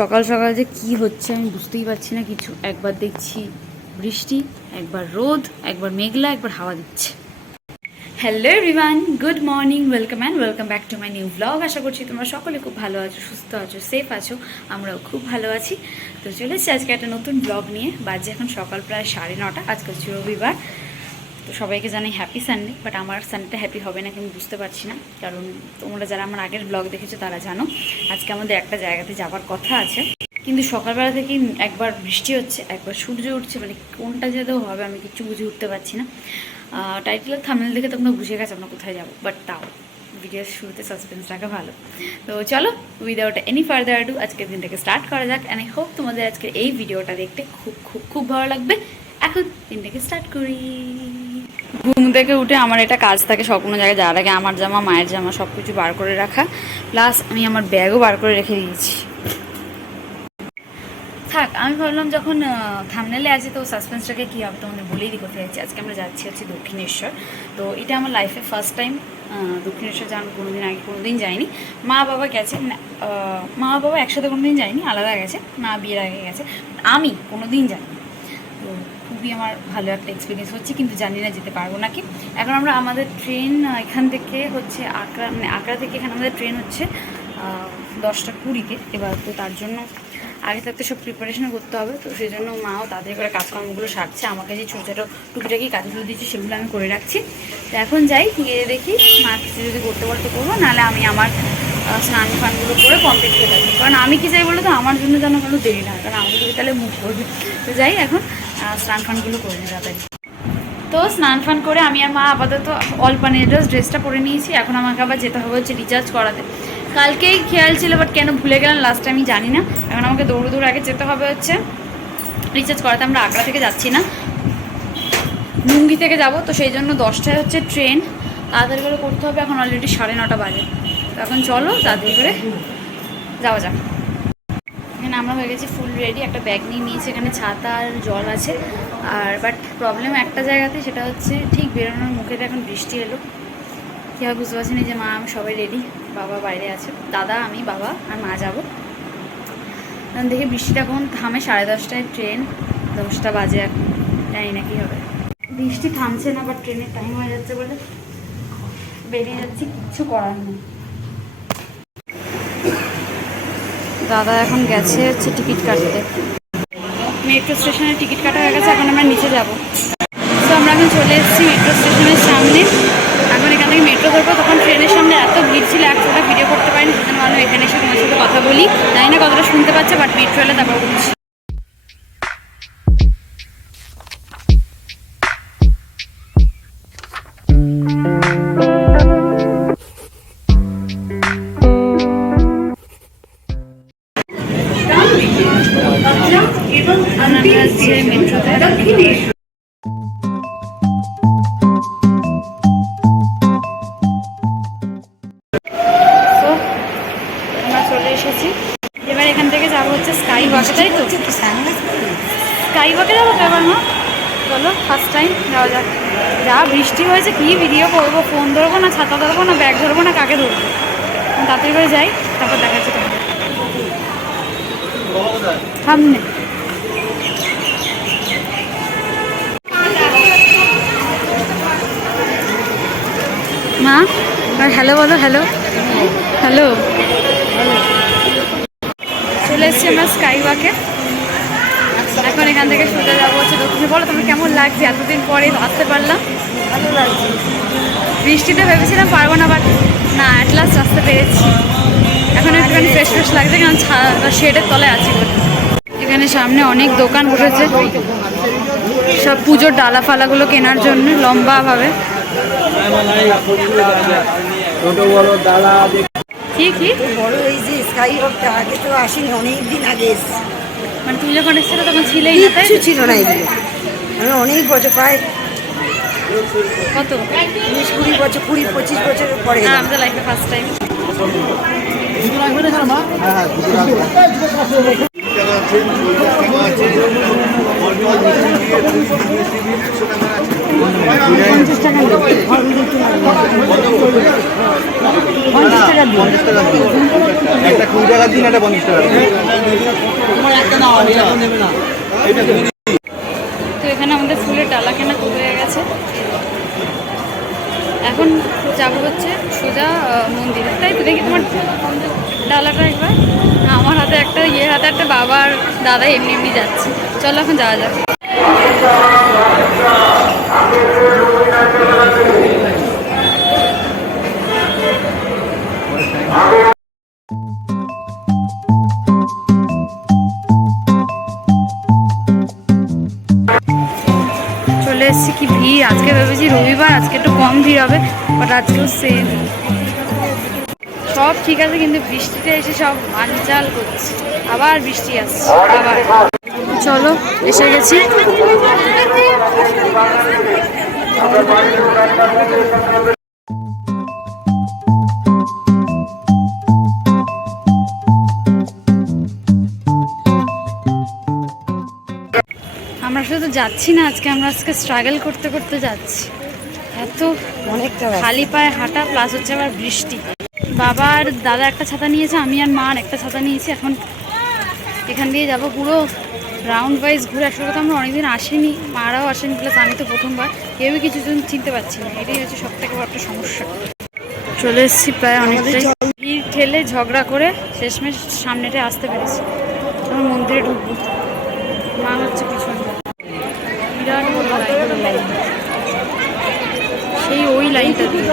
সকাল সকাল যে কি হচ্ছে আমি বুঝতেই পারছি না কিছু। একবার দেখছি বৃষ্টি, একবার রোদ, একবার মেঘলা, একবার হাওয়া দিচ্ছে। Hello everyone, good morning, welcome back to my new blog. আশা করছি তোমরা সকলে খুব ভালো আছো, সুস্থ আছো, সেফ আছো। আমরাও খুব ভালো আছি। তো চলে এসেছি আজকে একটা নতুন ব্লগ নিয়ে। বাজে এখন সকাল প্রায় 9:30। আজকে হচ্ছে রবিবার। তো সবাইকে জানাই হ্যাপি সানডে, বাট আমার সানডে হ্যাপি হবে না আমি বুঝতে পারছি না, কারণ তোমরা যারা আমার আগের ব্লগ দেখেছো তারা জানো আজকে আমাদের একটা জায়গাতে যাওয়ার কথা আছে। কিন্তু সকালবেলা থেকেই একবার বৃষ্টি হচ্ছে, একবার সূর্য উঠছে, মানে কোনটা যেতেও হবে আমি কিছু বুঝে উঠতে পারছি না। টাইটেল থাম্বনেল দেখে তোমরা বুঝে গেছো আমরা কোথায় যাবো, বাট তাও ভিডিওর শুরুতে সাসপেন্স রাখা ভালো। তো চলো, উইদাউট এনি ফার্দার আডু আজকের দিনটাকে স্টার্ট করা যাক। অ্যান্ড আই হোপ তোমাদের আজকের এই ভিডিওটা দেখতে খুব খুব খুব ভালো লাগবে। এখন দিনটাকে স্টার্ট করি। ঘুম থেকে উঠে আমার এটা কাজ থাকে সবগুলো জায়গায় যাওয়ার আগে আমার জামা, মায়ের জামা সব কিছু বার করে রাখা, প্লাস আমি আমার ব্যাগও বার করে রেখে দিয়েছি। থাক, আমি ভাবলাম যখন থাম্বনেলে আছে তো সাসপেন্সটাকে কী হবে তোমাদের বলেই দিই কোথায় যাচ্ছি। আজকে আমরা যাচ্ছি হচ্ছে দক্ষিণেশ্বর। তো এটা আমার লাইফে ফার্স্ট টাইম দক্ষিণেশ্বর যাওয়ার। কোনোদিন আগে কোনোদিন যাইনি। মা বাবা গেছে, মা বাবা একসাথে কোনোদিন যায়নি, আলাদা গেছে, মা বিয়ের আগে গেছে, আমি কোনোদিন যাইনি। তো খুবই আমার ভালো একটা এক্সপিরিয়েন্স হচ্ছে, কিন্তু জানি না যেতে পারবো নাকি। এখন আমরা আমাদের ট্রেন এখান থেকে হচ্ছে আগ্রা, মানে আগ্রা থেকে এখানে আমাদের ট্রেন হচ্ছে 10:20-তে। এবার তো তার জন্য আগে থাকতে সব প্রিপারেশন করতে হবে। তো সেই জন্য মাও তাদের করে কাজকর্মগুলো সারছে, আমাকে যে ছোটো ছোটো টুকিটাকি কাজগুলো দিচ্ছে সেগুলো আমি করে রাখছি। তো এখন যাই, গিয়ে দেখি মা কিছু যদি করতে পারতে করবো, নাহলে আমি আমার স্নান ফানগুলো করে কমপ্লিট করে থাকি। কারণ আমি কি চাই বলো তো, আমার জন্য যেন কোনো দেরি না হয়, কারণ আমাকে যদি তাহলে মুখ করবে। তো যাই, এখন স্নান ফানগুলো করে নিই তাড়াতাড়ি। তো স্নান ফান করে আমি আর মা আপাতত অল্পানের ড্রেসটা পরে নিয়েছি। এখন আমাকে আবার যেতে হবে হচ্ছে রিচার্জ করাতে। কালকেই খেয়াল ছিল, বাট কেন ভুলে গেলাম লাস্টে আমি জানি না। এখন আমাকে দৌড় আগে যেতে হবে হচ্ছে রিচার্জ করাতে। আমরা আগ্রা থেকে যাচ্ছি না, মুঙ্গি থেকে যাব। তো সেই জন্য 10টায় হচ্ছে ট্রেন, তাড়াতাড়ি করে করতে হবে। এখন অলরেডি 9:30 বাজে। তো এখন চলো তাড়াতাড়ি করে যাওয়া যাক। এখানে আমরা হয়ে গেছি ফুল রেডি, একটা ব্যাগ নিয়ে নিয়েছি, এখানে ছাতা আর জল আছে। আর বাট প্রবলেম একটা জায়গাতে, সেটা হচ্ছে ঠিক বেরোনোর মুখে এখন বৃষ্টি এলো। কী হয় বুঝতে পারছি না। যে মা আমি সবাই রেডি, বাবা বাইরে আছে, দাদা, আমি, বাবা আর মা যাবো। দেখি বৃষ্টিটা কখন থামে। 10:30টায় ট্রেন, 10টা বাজে এখন, জানি না কী হবে। বৃষ্টি থামছে না, বাট ট্রেনের টাইম হয়ে যাচ্ছে বলে বেরিয়ে যাচ্ছি, কিচ্ছু করার নেই। দাদা এখন গেছে হচ্ছে টিকিট কাটতে, মেট্রো স্টেশনের টিকিট কাটা হয়ে গেছে। এখন আমরা নিচে যাব। তো আমরা এখন চলে এসেছি মেট্রো স্টেশনের সামনে। এখন এখান থেকে মেট্রো ধরবো। তখন ট্রেনের সামনে এত ভিড় ছিল, এক ফোটা ভিডিও করতে পারিনি। সেজন্য ভালো এখানে এসে তোমার সাথে কথা বলি। জানি না কতটা শুনতে পাচ্ছে, বাট মেট্রো এলে তারপর বলছি। মেট্রোতে চলে এসেছি। এবার এখান থেকে যাবো হচ্ছে স্কাই ওয়াকে, তাই তো? স্কাই ওয়াকে যাবো তো এবার। মা চলো, ফার্স্ট টাইম যাওয়া যাক। যা বৃষ্টি হয়েছে, কি ভিডিও করবো, ফোন ধরবো না, ছাতা ধরবো না, ব্যাগ ধরবো না, কাকে ধরবো? তাড়াতাড়ি করে যাই, তারপর দেখাচ্ছি তোমাকে সামনে। মা আর হ্যালো বলো। হ্যালো হ্যালো, চলে এসছি আমরা স্কাই ওয়াকে। এখন এখান থেকে সোজা যাবো হচ্ছে দক্ষিণে। বলো তোমার কেমন লাগছে, এতদিন পরে আসতে পারলাম? ভালো লাগছে। বৃষ্টিতে ভেবেছিলাম পারবো না, বাট না, অ্যাট লাস্ট আসতে পেরেছি। এখন একটুখানি ফ্রেশ লাগছে, কারণ শেডের তলায় আছি বলে। এখানে সামনে অনেক দোকান বসেছে, সব পুজোর ডালা ফালাগুলো কেনার জন্য লম্বাভাবে। কি বড় এই যে স্কাই ওয়াকটা আগে তো আসিনি, অনেকদিন আগে এসেছি। মানে তুমি যখন এসেছিলে তখন ছিলেই না, তাই? কিছু ছিল না এগুলো। আমি অনেক বছর, প্রায় কত 19-20 বছর, 20-25 বছরের পরে। আমাদের লাইফে ফার্স্ট টাইম। টাকা 20 টাকার দিন, এটা 50 টাকা। তো এখানে আমাদের ফুলের ডালা কেনা হয়ে গেছে। এখন যাবো হচ্ছে সোজা মন্দিরে, তাই তো। দেখি তোমার ডালাটা একবার। আমার হাতে একটা, ইয়ের হাতে একটা, বাবা আর দাদা এমনি এমনি যাচ্ছে। চলো এখন যাওয়া যাক। চলে এসেছি, কি ভিড় আজকে। ভেবেছি রবিবার আজকে একটু কম ভিড় হবে, বাট আজকেও সেম। সব ঠিক আছে, কিন্তু বৃষ্টিতে এসে সব আনচাল করছে। আবার বৃষ্টি আসছে আবার। চলো এসে গেছি। আমরা শুধু যাচ্ছি না আজকে, আমরা আজকে স্ট্রাগল করতে করতে যাচ্ছি। এত অনেকটা খালি পায়ে হাঁটা, প্লাস হচ্ছে আবার বৃষ্টি। বাবা আর দাদা একটা ছাতা নিয়েছে, আমি আর মা আর একটা ছাতা নিয়েছি। এখন এখান দিয়ে যাবো পুরো রাউন্ড ওয়াইজ ঘুরে। আসলে কথা আমরা অনেকদিন আসিনি, মারাও আসেনি, প্লাস আমি তো প্রথমবার। কেউই কিছু জন চিনতে পারছি না, এটাই হচ্ছে সব থেকে বড় একটা সমস্যা। চলে এসেছি প্রায় অনেকটাই। ভিড় ঠেলে ঝগড়া করে শেষমেশ সামনেটা আসতে পেরেছি। আমার মন্দিরে ঢুকবো, মা হচ্ছে পিছনে। বিরাট বড় লাইন, সেই ওই লাইনটা দিয়ে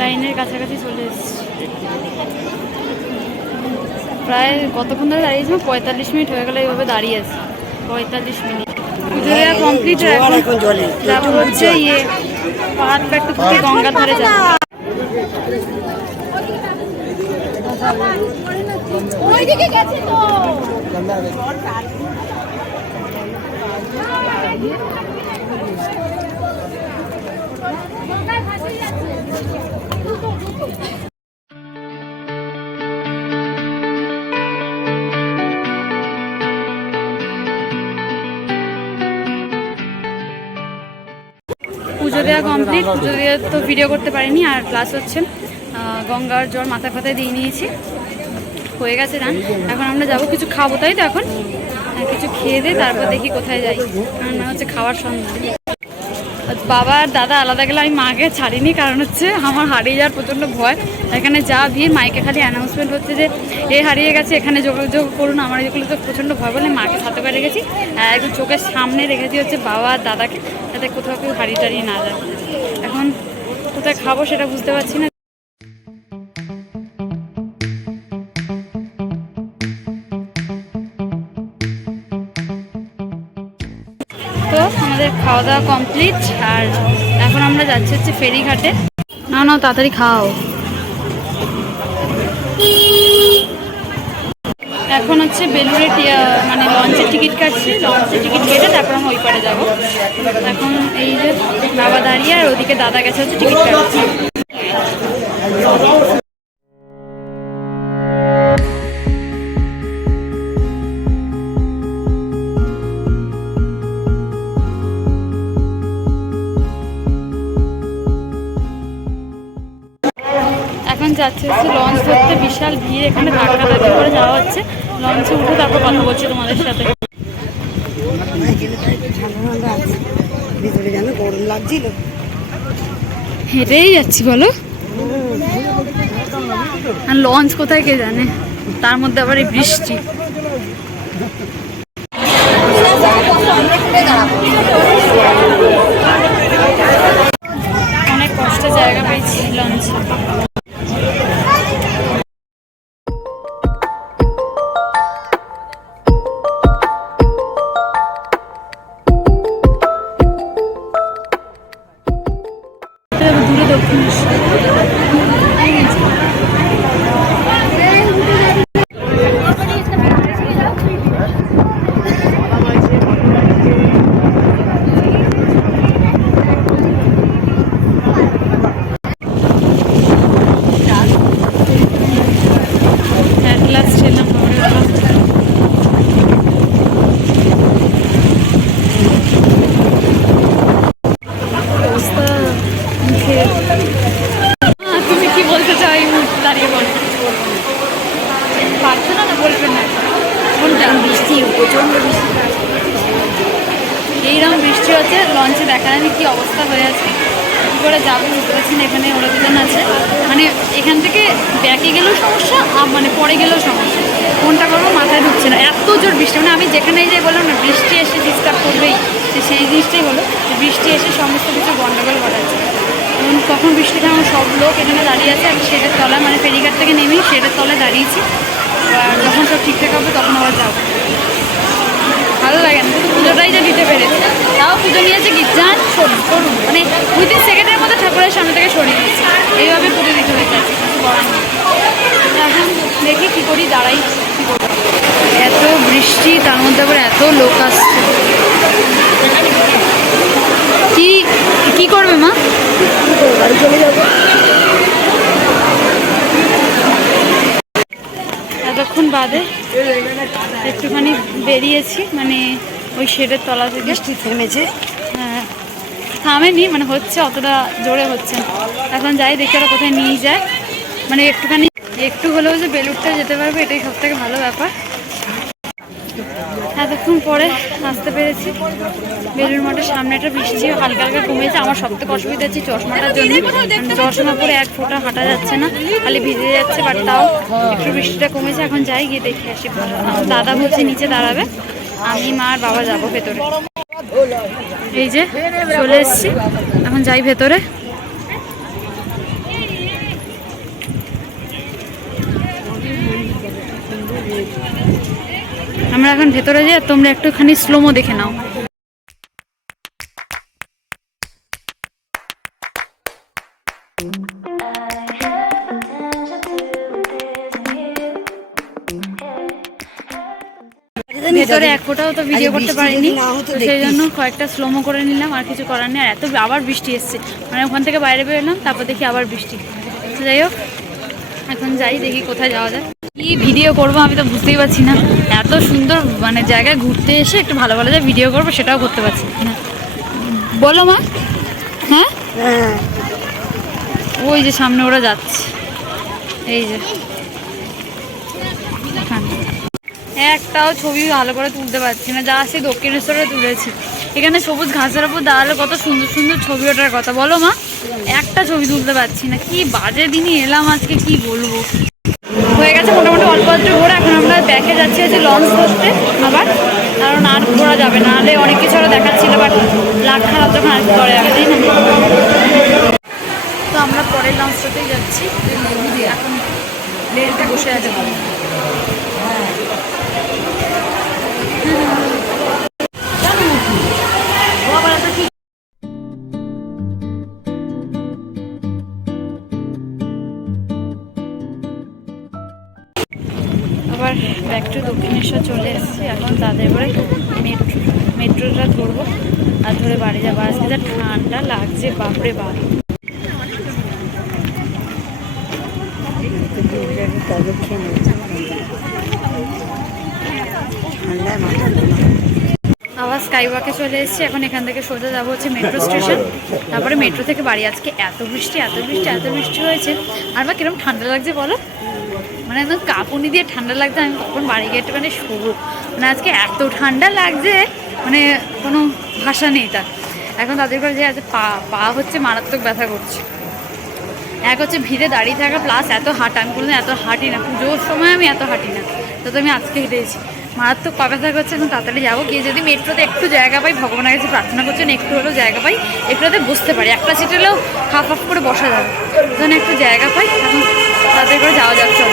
লাইনের কাছাকাছি চলে এসেছি। প্রায় কতক্ষণ ধরে দাঁড়িয়েছিলাম, 45 মিনিট হয়ে গেল এইভাবে দাঁড়িয়ে আছি। 45 মিনিট পুজো দেওয়া কমপ্লিট। এখন যাবো হচ্ছে পাহাড় একটু থেকে গঙ্গার ধারে যাবো। পুজো দেওয়া কমপ্লিট। পুজো দিয়ে তো ভিডিও করতে পারিনি, আর প্লাস হচ্ছে গঙ্গার জল মাথা ফাতায় দিয়ে নিয়েছি, হয়ে গেছে রান। এখন আমরা যাবো কিছু খাবো, তাই তো। এখন কিছু খেয়ে দিয়ে তারপর দেখি কোথায় যাই। না হচ্ছে খাওয়ার সন্ধান। বাবা আর দাদা আলাদা গেলে আমি মাকে ছাড়িনি, কারণ হচ্ছে আমার হারিয়ে যাওয়ার প্রচণ্ড ভয়। এখানে যা ভিড়, মাইকে খালি অ্যানাউন্সমেন্ট হচ্ছে যে এ হারিয়ে গেছে, এখানে যোগাযোগ করুন। আমার এগুলো তো প্রচণ্ড ভয় বলে মাকে সাথে করে রেখেছি, একদম চোখের সামনে রেখেছি হচ্ছে বাবা আর দাদাকে, যাতে কোথাও কেউ হারিয়ে টারিয়ে না যায়। এখন কোথায় খাবো সেটা বুঝতে পারছি না। তো আমাদের খাওয়া দাওয়া কমপ্লিট, আর এখন আমরা যাচ্ছি হচ্ছে ফেরিঘাটে। না না তাড়াতাড়ি খাও। এখন হচ্ছে বেলুড়ে মানে লঞ্চের টিকিট কাটছি, লঞ্চের টিকিট কেটে তারপর আমরা ওই পারে যাবো। এখন এই যে বাবা দাঁড়িয়ে, আর ওদিকে দাদা গেছে হচ্ছে টিকিট কাটছি। এখন যাচ্ছে হচ্ছে লঞ্চ ধরতে, বিশাল ভিড় এখানে, ধাক্কা ধাক্কি করে যাওয়া হচ্ছে। লঞ্চে উঠে তারপর কথা বলছি তোমাদের সাথে। ভিতরে যেন গরম লাগছিল, হেঁটেই যাচ্ছি বলো। আর লঞ্চ কোথায় কে জানে, তার মধ্যে আবার এই বৃষ্টি। অনেক কষ্টে জায়গা পেয়েছি লঞ্চে। দূরে দক্ষিণেশ্বর। আসবে না কোনটা বৃষ্টি প্রচণ্ড বৃষ্টি এইরকম বৃষ্টি হচ্ছে লঞ্চে দেখা যায়নি কি অবস্থা হয়ে আছে কী করে যাবো বুঝতে পারছি না এখানে ওরা দুজন আছে মানে এখান থেকে ব্যাকে গেলেও সমস্যা মানে পরে গেলেও সমস্যা কোনটা করবো মাথায় ঢুকছে না এত জোর বৃষ্টি মানে আমি যেখানেই যাই বললাম না বৃষ্টি এসে ডিস্টার্ব করবেই সেই জিনিসটাই হলো যে বৃষ্টি এসে সমস্ত কিছু গন্ডগোল ঘটাচ্ছে এবং কখন বৃষ্টি থামে সব লোক এখানে দাঁড়িয়ে আছে আমি শেডের তলায় মানে ফেরিঘাট থেকে নেমেই শেডের তলায় দাঁড়িয়েছি আর যখন সব ঠিকঠাক হবে তখন আবার যাবো ভালো লাগে না শুধু পুজোটাই যে দিতে পেরেছে তাও পুজো নিয়েছে গির্জান সরুন মানে উইদিন সেকেন্ডের মধ্যে ঠাকুরের সামনে থেকে সরিয়ে দিয়েছে এইভাবে পুজো দিতে হয়েছে কিছু করার নেই এখন দেখি কী করি দাঁড়াই কী করবো এত বৃষ্টি তার মধ্যে আবার এত লোক আসছে কি কি করবে মা বাড়ি চলে যাবো এতক্ষণ বাদে একটুখানি বেরিয়েছি মানে ওই শেডের তলা থেকে বৃষ্টি থেমেছে হ্যাঁ থামেনি মানে হচ্ছে অতটা জোরে হচ্ছে না এখন যাই দেখি ওরা কোথায় নিয়ে যায় মানে একটুখানি একটু হলেও যে বেলুড়টা যেতে পারবে এটাই সব থেকে ভালো ব্যাপার এতক্ষণ পরে আসতে পেরেছি বেলুড় মঠের সামনে একটা বৃষ্টি হালকা হালকা কমেছে আমার সব থেকে অসুবিধা হচ্ছে চশমাটার জন্য চশমা পরে এক ফোঁটা হাঁটা যাচ্ছে না খালি ভিজে যাচ্ছে বাট তাও একটু বৃষ্টিটা কমেছে এখন যাই গিয়ে দেখে আসি দাদা বলছে নিচে দাঁড়াবে আমি মা আর বাবা যাবো ভেতরে এই যে চলে এসছি এখন যাই ভেতরে আমরা এখন ভেতরে যাই তোমরা একটুখানি স্লোমো দেখে নাও ভেতরে এক ফোটাও তো ভিডিও করতে পারিনি সেই জন্য কয়েকটা স্লোমো করে নিলাম আর কিছু করার নেই আর এত আবার বৃষ্টি এসছে মানে ওখান থেকে বাইরে বেরোলাম তারপর দেখি আবার বৃষ্টি যাই হোক এখন যাই দেখি কোথায় যাওয়া যায় কি ভিডিও করবো আমি তো বুঝতেই পারছি না এত সুন্দর মানে জায়গায় ঘুরতে এসে একটু ভালো ভালো যে ভিডিও করবো সেটাও করতে পারছি না বলো মা হ্যাঁ ওই যে সামনে ওরা যাচ্ছে এই যে একটাও ছবি ভালো করে তুলতে পারছি না যা সেই দক্ষিণেশ্বরে তুলেছি এখানে সবুজ ঘাসের উপর দাঁড়ালে কত সুন্দর সুন্দর ছবি ওঠার কথা বলো মা একটা ছবি তুলতে পারছি না কি বাজে দিনই এলাম আজকে কি বলবো হয়ে গেছে মোটামুটি অল্প একটু ঘোরা এখন আমরা ব্যাকে যাচ্ছি হচ্ছে লঞ্চ করতে আবার কারণ আর ঘোরা যাবে না নাহলে অনেক কিছু আরও দেখাচ্ছিল বাট লাখ খারাপ যখন আর পরে যাবে তাই না তো আমরা পরের লঞ্চটাতেই যাচ্ছি এখন রেলটা বসে আছে আবার ব্যাক টু দক্ষিণেশ্বর চলে এসেছি এখন তাদের পরে মেট্রোটা ধরবো আর ধরে বাড়ি যাবো আজকে যা ঠান্ডা লাগছে বাপরে বাপ আবার স্কাইওয়াকে চলে এসেছি এখন এখান থেকে সোজা যাবো হচ্ছে মেট্রো স্টেশন তারপরে মেট্রো থেকে বাড়ি আজকে এত বৃষ্টি হয়েছে আর বা কিরকম ঠান্ডা লাগছে বলো মানে একদম কাঁপুনি দিয়ে ঠান্ডা লাগছে আমি কখন বাড়ি গিয়ে একটুখানি শোবো মানে আজকে এত ঠান্ডা লাগছে মানে কোনো ভাষা নেই তার এখন তাদের করে যে আজ পা হচ্ছে মারাত্মক ব্যথা করছে এক হচ্ছে ভিড়ে দাঁড়িয়ে থাকা প্লাস এত হাঁটা আমি কোনোদিন এত হাঁটি না পুজোর সময় আমি এত হাঁটি না তো আমি আজকে হেঁটেছি মারাত্মক পা ব্যথা করছে এখন তাড়াতাড়ি যাবো গিয়ে যদি মেট্রোতে একটু জায়গা পাই ভগবানের কাছে প্রার্থনা করছেন একটু হলেও জায়গা পাই একটুতে বসতে পারি একটা সিট হলেও হাফ করে বসা যাবে যেন একটু জায়গা পাই এখন তাড়াতাড়ি করে যাওয়া যাচ্ছে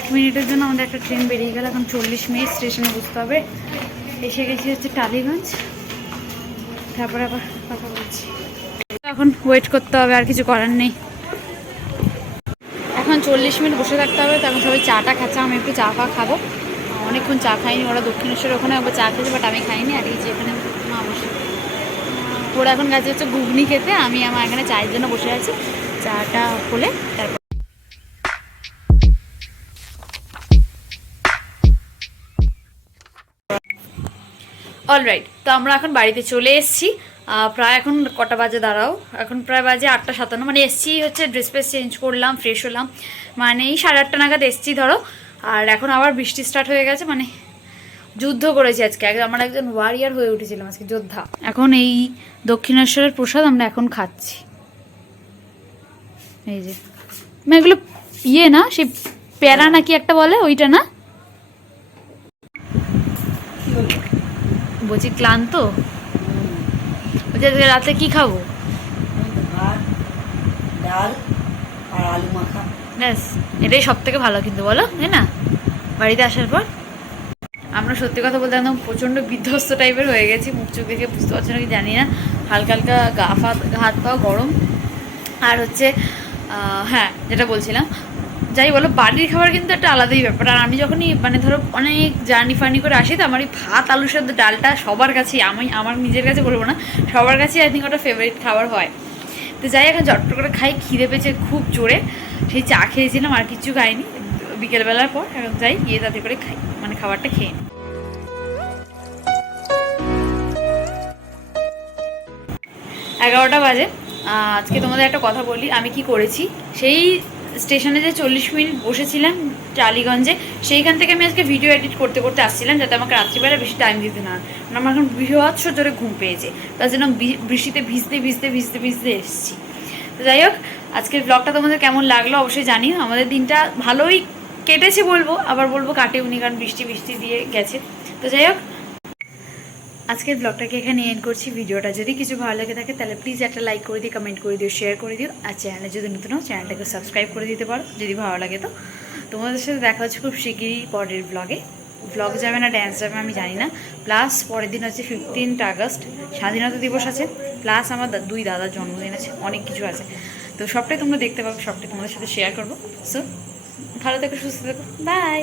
অনেক মিনিটের জন্য আমাদের একটা ট্রেন বেরিয়ে গেল এখন 40 মিনিট স্টেশনে বুঝতে হবে এসে গেছি হচ্ছে টালিগঞ্জ তারপরে আবার কথা বলছি এখন ওয়েট করতে হবে আর কিছু করার নেই এখন 40 মিনিট বসে থাকতে হবে তখন সবাই চাটা খাচ্ছে আমি একটু চা খাবো অনেকক্ষণ চা খাইনি ওরা দক্ষিণেশ্বর ওখানে একবার চা খেয়েছে বাট আমি খাইনি আর এই যে এখানে মা বসে ওরা এখন গেছে হচ্ছে ঘুগনি খেতে আমি আমার এখানে চায়ের জন্য বসে আছি চাটা হলে তারপর অলরাইট, তো আমরা এখন বাড়িতে চলে এসেছি। প্রায় এখন কটা বাজে দাঁড়াও, এখন প্রায় বাজে 8:57, মানে এসছি হচ্ছে ড্রেস ফ্রেস চেঞ্জ করলাম, ফ্রেশ হলাম, মানে এই 8:30 নাগাদ এসছি ধরো। আর এখন আবার বৃষ্টি স্টার্ট হয়ে গেছে, মানে যুদ্ধ করেছি আজকে, আমার একজন ওয়ারিয়ার হয়ে উঠেছিলাম আজকে, যোদ্ধা। এখন এই দক্ষিণেশ্বরের প্রসাদ আমরা এখন খাচ্ছি, এই যে এগুলো ইয়ে না, সেই প্যারা নাকি একটা বলে ওইটা না, বলছি ক্লান্ত। বলছি আজকে রাতে কি খাবো? ভাত, ডাল আর আলু মাখা। ব্যাস, এটাই সব থেকে ভালো কিন্তু, বলো তাই না? বাড়িতে আসার পর আমরা সত্যি কথা বলতে একদম প্রচণ্ড বিধ্বস্ত টাইপের হয়ে গেছি, মুখ চোখ দেখে বুঝতে পারছি না কি জানি না, হালকা হালকা হাত পা গরম। আর হচ্ছে হ্যাঁ, যেটা বলছিলাম, যাই বলো বাড়ির খাবার কিন্তু একটা আলাদাই ব্যাপার। আর আমি যখনই মানে ধরো অনেক জার্নি ফার্নি করে আসি, তো আমার এই ভাত আলু সেদ্ধ ডালটা সবার কাছেই, আমি আমার নিজের কাছে বলবো না, সবার কাছেই আই থিঙ্ক ওটা ফেভারিট খাবার হয়। তো যাই, এখন চট্ট করে খাই, খিদে পেয়েছে খুব জোরে, সেই চা খেয়েছিলাম, আর কিছু খাইনি বিকেলবেলার পর। এখন যাই গিয়ে তাতে করে খাই, মানে খাবারটা খেয়ে নিই। 11টা বাজে। আজকে তোমাদের একটা কথা বলি, আমি কি করেছি। সেই স্টেশনে যে 40 মিনিট বসেছিলাম টালিগঞ্জে, সেইখান থেকে আমি আজকে ভিডিও এডিট করতে করতে আসছিলাম, যাতে আমাকে রাত্রিবেলা বেশি টাইম দিতে না হয়। আমার এখন বৃহৎ জোরে ঘুম পেয়েছে, তার জন্য বৃষ্টিতে ভিজতে ভিজতে ভিজতে ভিজতে এসেছি। তো যাই হোক, আজকের ব্লগটা তোমাদের কেমন লাগলো অবশ্যই জানিও। আমাদের দিনটা ভালোই কেটেছে বলবো, আবার বলবো কাটেওনি, কারণ বৃষ্টি বৃষ্টি দিয়ে গেছে। তো যাই হোক, আজকের ব্লগটাকে এখানে এন্ড করছি। ভিডিওটা যদি কিছু ভালো লাগে থাকে তাহলে প্লিজ একটা লাইক করে দিও, কমেন্ট করে দিও, শেয়ার করে দিও। আর চ্যানেলে যদি নতুন হও চ্যানেলটাকে সাবস্ক্রাইব করে দিতে পারো যদি ভালো লাগে। তো তোমাদের সাথে দেখা হচ্ছে খুব শিগগিরই পরের ব্লগে। ব্লগ যাবে না ড্যান্স যাবে আমি জানি না। প্লাস পরের দিন হচ্ছে 15 আগস্ট, স্বাধীনতা দিবস আছে, প্লাস আমার 2 দাদার জন্মদিন আছে, অনেক কিছু আছে। তো সবটাই তোমরা দেখতে পাবে, সবটাই তোমাদের সাথে শেয়ার করবো। সো ভালো থেকো, সুস্থ থেকো, বাই।